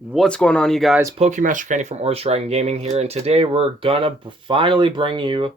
What's going on, you guys? Pokemaster Kenny from Urshifu Gaming here, and today we're gonna finally bring you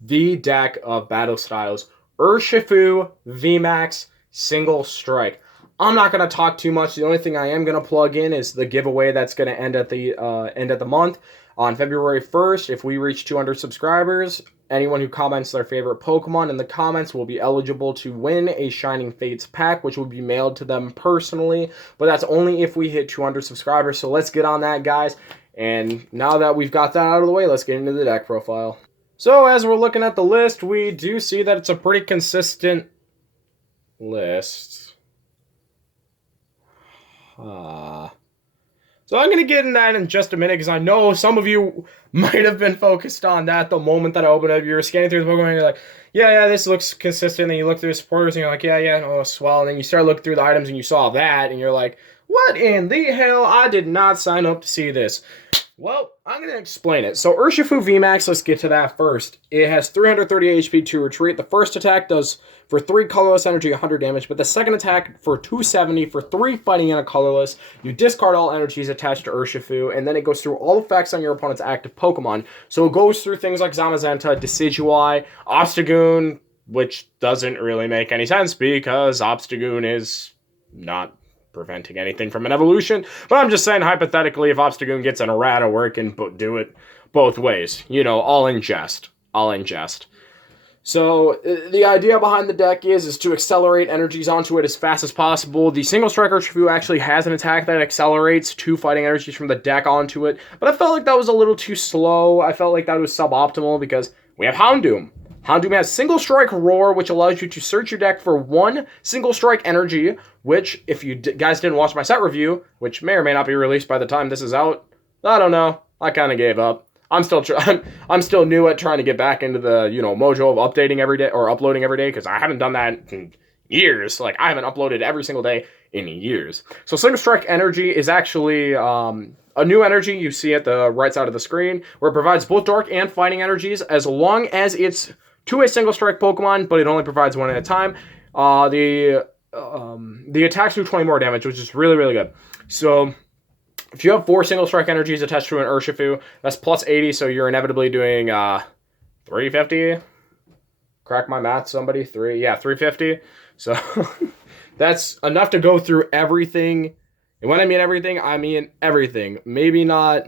the deck of battle styles, Urshifu VMAX Single Strike. I'm not gonna talk too much. The only thing I am gonna plug in is the giveaway that's gonna end at the month on February 1st. If we reach 200 subscribers, anyone who comments their favorite Pokemon in the comments will be eligible to win a Shining Fates pack, which will be mailed to them personally. But that's only if we hit 200 subscribers. So let's get on that, guys. And now that we've got that out of the way, let's get into the deck profile. So as we're looking at the list, we do see that it's a pretty consistent list. So I'm going to get in that in just a minute, because I know some of you might have been focused on that the moment that I opened up. You're scanning through the Pokemon and you're like, yeah, this looks consistent. And you look through the supporters and you're like, yeah, oh, swell. And then you start looking through the items and you saw that and you're like, what in the hell? I did not sign up to see this. Well, I'm going to explain it. So Urshifu VMAX, let's get to that first. It has 330 HP to retreat. The first attack does, for 3 colorless energy, 100 damage, but the second attack for 270 for 3 fighting and a colorless. You discard all energies attached to Urshifu, and then it goes through all effects on your opponent's active Pokemon. So it goes through things like Zamazenta, Decidueye, Obstagoon, which doesn't really make any sense because Obstagoon is not preventing anything from an evolution. But I'm just saying, hypothetically, if Obstagoon gets an errata, it can do it both ways. You know, all in jest. So the idea behind the deck is to accelerate energies onto it as fast as possible. The single strike Urshifu actually has an attack that accelerates 2 fighting energies from the deck onto it, but I felt like that was a little too slow. I felt like that was suboptimal because we have Houndoom. Houndoom has Single Strike Roar, which allows you to search your deck for 1 Single Strike energy, which, if you guys didn't watch my set review, which may or may not be released by the time this is out, I don't know. I kind of gave up. I'm still new at trying to get back into the, mojo of updating every day or uploading every day, because I haven't done that in years. Like, I haven't uploaded every single day in years. So Single Strike Energy is actually a new energy you see at the right side of the screen, where it provides both dark and fighting energies as long as it's to a single strike Pokemon, but it only provides 1 at a time. The attacks do 20 more damage, which is really, really good. So if you have 4 single strike energies attached to an Urshifu, that's plus 80, so you're inevitably doing 350. Crack my math, somebody. 350. So that's enough to go through everything. And when I mean everything. Maybe not...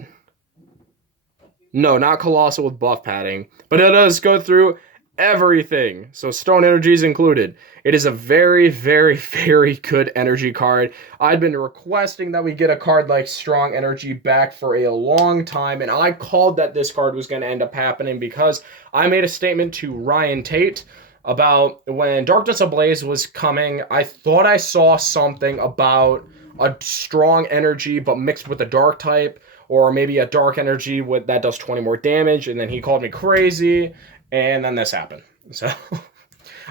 No, not Colossal with buff padding. But it does go through everything. So Stone Energy is included. It is a very, very, very good energy card. I'd been requesting that we get a card like Strong Energy back for a long time, and I called that this card was going to end up happening because I made a statement to Ryan Tate about when Darkness Ablaze was coming. I thought I saw something about a Strong Energy but mixed with a Dark type, or maybe a Dark Energy that does 20 more damage, and then he called me crazy. And then this happened. So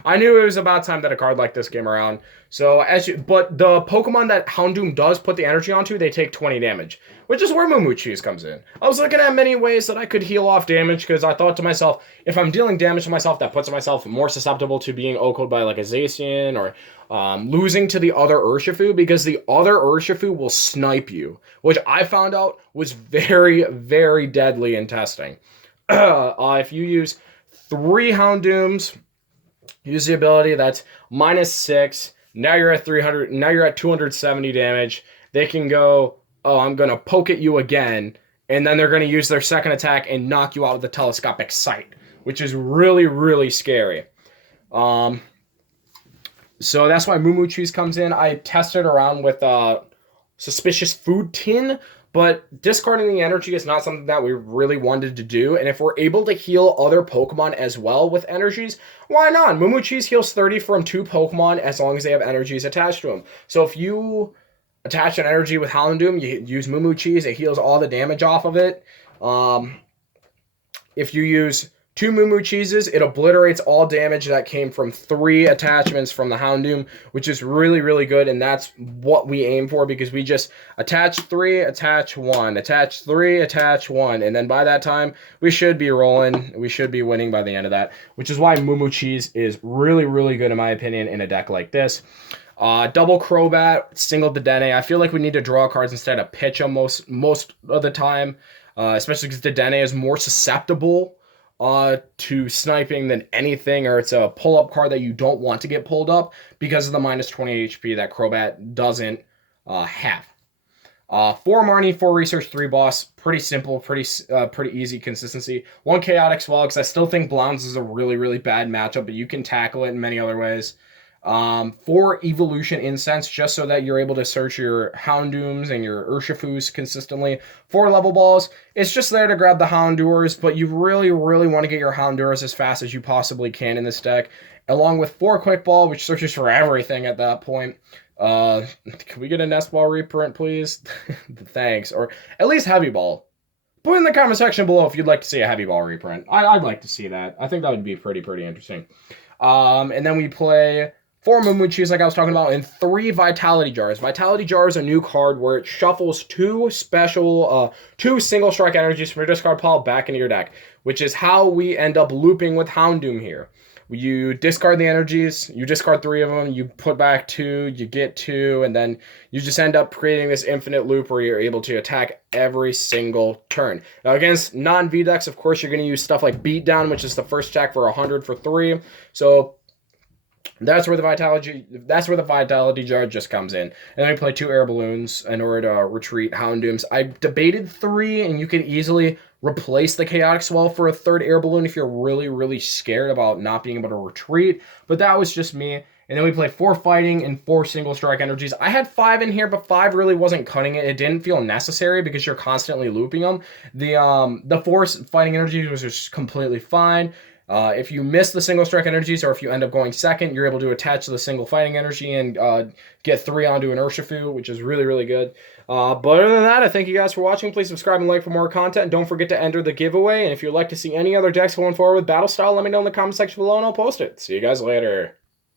I knew it was about time that a card like this came around. So but the Pokemon that Houndoom does put the energy onto, they take 20 damage, which is where Moo Moo Cheese comes in. I was looking at many ways that I could heal off damage, because I thought to myself, if I'm dealing damage to myself, that puts myself more susceptible to being OHKO'd by like a Zacian or losing to the other Urshifu, because the other Urshifu will snipe you, which I found out was very, very deadly in testing. If you use 3 Houndooms, use the ability that's -6. Now you're at 300. Now you're at 270 damage. They can go, oh, I'm gonna poke at you again, and then they're gonna use their second attack and knock you out with a telescopic sight, which is really, really scary. So that's why Moo Moo Cheese comes in. I tested around with Suspicious Food Tin, but discarding the energy is not something that we really wanted to do. And if we're able to heal other Pokemon as well with energies, why not? Moo Moo Cheese heals 30 from 2 Pokemon as long as they have energies attached to them. So if you attach an energy with Houndoom, you use Moo Moo Cheese, it heals all the damage off of it. If you use 2 Moo Moo Cheeses, it obliterates all damage that came from 3 attachments from the Houndoom, which is really, really good, and that's what we aim for, because we just attach 3, attach 1, attach 3, attach 1, and then by that time, we should be rolling. We should be winning by the end of that, which is why Moo Moo Cheese is really, really good, in my opinion, in a deck like this. Double Crobat, single Dedenne. I feel like we need to draw cards instead of pitch them most of the time, especially because Dedenne is more susceptible to sniping than anything, or it's a pull-up card that you don't want to get pulled up because of the minus 20 HP that Crobat doesn't have. 4 Marnie, 4 Research, 3 Boss. Pretty simple, pretty easy consistency. 1 Chaotic Swell, because I still think Blounce is a really, really bad matchup, but you can tackle it in many other ways. 4 Evolution Incense, just so that you're able to search your Houndooms and your Urshifus consistently. 4 Level Balls, it's just there to grab the Houndours, but you really, really want to get your Houndours as fast as you possibly can in this deck. Along with 4 Quick Ball, which searches for everything at that point. Can we get a Nest Ball reprint, please? Thanks. Or at least Heavy Ball. Put in the comment section below if you'd like to see a Heavy Ball reprint. I'd like to see that. I think that would be pretty interesting. And then we play 4 Moo Moo Cheese, like I was talking about, and 3 Vitality Jars. Vitality Jar is a new card where it shuffles 2 single strike energies from your discard pile back into your deck, which is how we end up looping with Houndoom here. You discard the energies, you discard 3 of them, you put back 2, you get 2, and then you just end up creating this infinite loop where you're able to attack every single turn. Now against non-V decks, of course, you're going to use stuff like Beatdown, which is the first attack for 100 for 3. So that's where the Vitality Jar just comes in. And then we play 2 Air Balloons in order to retreat Houndooms. I debated 3, and you can easily replace the Chaotic Swell for a 3rd Air Balloon if you're really, really scared about not being able to retreat. But that was just me. And then we play 4 Fighting and 4 Single Strike Energies. I had 5 in here, but 5 really wasn't cutting it. It didn't feel necessary because you're constantly looping them. The 4 Fighting Energies was just completely fine. If you miss the single strike energies, or if you end up going second, you're able to attach the single fighting energy and get 3 onto an Urshifu, which is really, really good. But other than that, I thank you guys for watching. Please subscribe and like for more content. And don't forget to enter the giveaway. And if you'd like to see any other decks going forward with Battle Style, let me know in the comment section below and I'll post it. See you guys later.